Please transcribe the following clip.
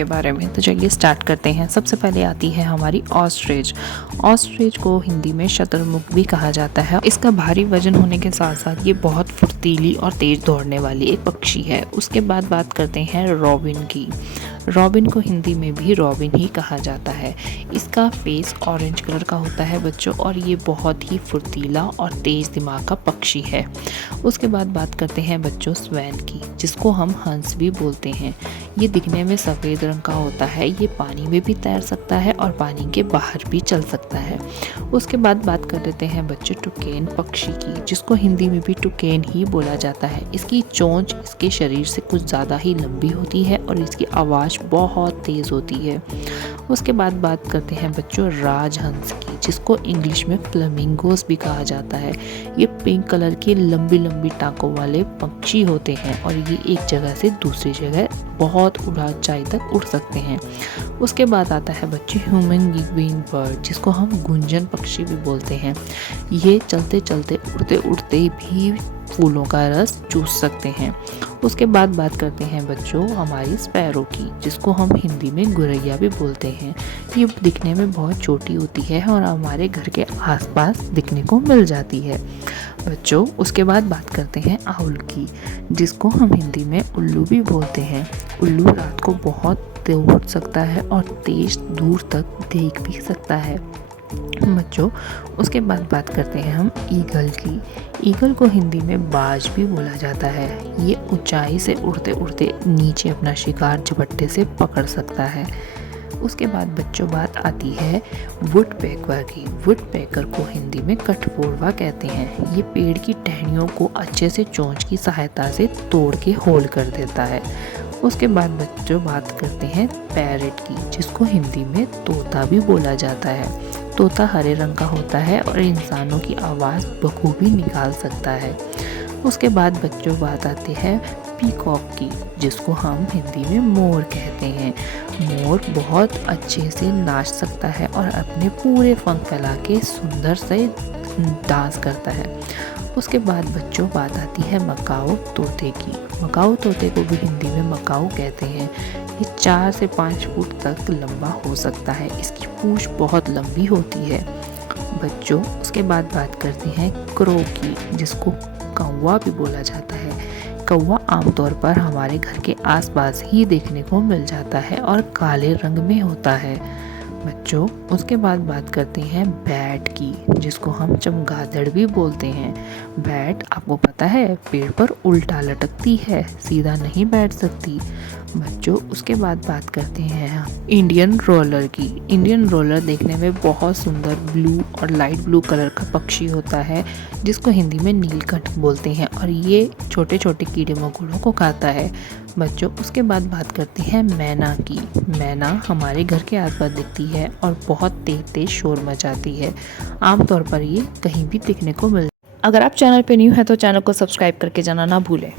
के बारे में। तो चलिए स्टार्ट करते हैं। सबसे पहले आती है हमारी ऑस्ट्रिच। ऑस्ट्रिच को हिंदी में शतुरमुर्ग भी कहा जाता है। इसका भारी वजन होने के साथ साथ ये बहुत फुर्तीली और तेज दौड़ने वाली एक पक्षी है। उसके बाद बात करते हैं रॉबिन की। रॉबिन को हिंदी में भी रॉबिन ही कहा जाता है। इसका फेस ऑरेंज कलर का होता है बच्चों, और ये बहुत ही फुर्तीला और तेज दिमाग का पक्षी है। उसके बाद बात करते हैं बच्चों स्वैन की, जिसको हम हंस भी बोलते हैं। ये दिखने में सफ़ेद रंग का होता है। ये पानी में भी तैर सकता है और पानी के बाहर भी चल सकता है। उसके बाद बात कर लेते हैं बच्चों टुकेन पक्षी की, जिसको हिंदी में भी टुकेन ही बोला जाता है। इसकी चोंच इसके शरीर से कुछ ज़्यादा ही लंबी होती है और इसकी आवाज़ बहुत तेज़ होती है। उसके बाद बात करते हैं बच्चों राजहंस की, जिसको इंग्लिश में फ्लेमिंगोस भी कहा जाता है। ये पिंक कलर के लंबी लंबी टाँकों वाले पक्षी होते हैं और ये एक जगह से दूसरी जगह बहुत ऊंचाई तक उड़ सकते हैं। उसके बाद आता है बच्चे ह्यूमन गिविंग बर्ड, जिसको हम गुंजन पक्षी भी बोलते हैं। ये चलते चलते उड़ते उड़ते भी फूलों का रस चूस सकते हैं। उसके बाद बात करते हैं बच्चों हमारी स्पैरो की, जिसको हम हिंदी में गुरैया भी बोलते हैं। ये दिखने में बहुत छोटी होती है और हमारे घर के आसपास दिखने को मिल जाती है बच्चों। उसके बाद बात करते हैं आउल की, जिसको हम हिंदी में उल्लू भी बोलते हैं। उल्लू रात को बहुत दौड़ सकता है और तेज दूर तक देख भी सकता है बच्चों। उसके बाद बात करते हैं हम ईगल की। ईगल को हिंदी में बाज भी बोला जाता है। ये ऊंचाई से उड़ते उड़ते नीचे अपना शिकार झपट्टे से पकड़ सकता है। उसके बाद बच्चों बात आती है वुडपेकर की। वुडपेकर को हिंदी में कठफोड़वा कहते हैं। ये पेड़ की टहनियों को अच्छे से चोंच की सहायता से तोड़ के होल कर देता है। उसके बाद बच्चों बात करते हैं पैरट की, जिसको हिंदी में तोता भी बोला जाता है। तोता हरे रंग का होता है और इंसानों की आवाज़ बखूबी निकाल सकता है। उसके बाद बच्चों बात आती है पीकॉक की, जिसको हम हिंदी में मोर कहते हैं। मोर बहुत अच्छे से नाच सकता है और अपने पूरे पंख फैला के सुंदर से डांस करता है। उसके बाद बच्चों बात आती है मकाऊ तोते की। मकाऊ तोते को भी हिंदी में मकाऊ कहते हैं। ये 4 से 5 फुट तक लंबा हो सकता है। इसकी पूंछ बहुत लंबी होती है बच्चों। उसके बाद बात करते हैं क्रो की, जिसको कौवा भी बोला जाता है। कौवा आमतौर पर हमारे घर के आसपास ही देखने को मिल जाता है और काले रंग में होता है बच्चों। उसके बाद बात करते हैं बैट की, जिसको हम चमगादड़ भी बोलते हैं। बैट आपको पता है पेड़ पर उल्टा लटकती है, सीधा नहीं बैठ सकती बच्चों। उसके बाद बात करते हैं इंडियन रोलर की। इंडियन रोलर देखने में बहुत सुंदर ब्लू और लाइट ब्लू कलर का पक्षी होता है, जिसको हिंदी में नीलकंठ बोलते हैं, और ये छोटे छोटे कीड़े मकोड़ों को खाता है बच्चों। उसके बाद बात करते हैं मैना की। मैना हमारे घर के आसपास दिखती है और बहुत तेज तेज शोर मचाती है। आमतौर पर ये कहीं भी दिखने को मिलती है। अगर आप चैनल पे न्यू है तो चैनल को सब्सक्राइब करके जाना ना भूलें।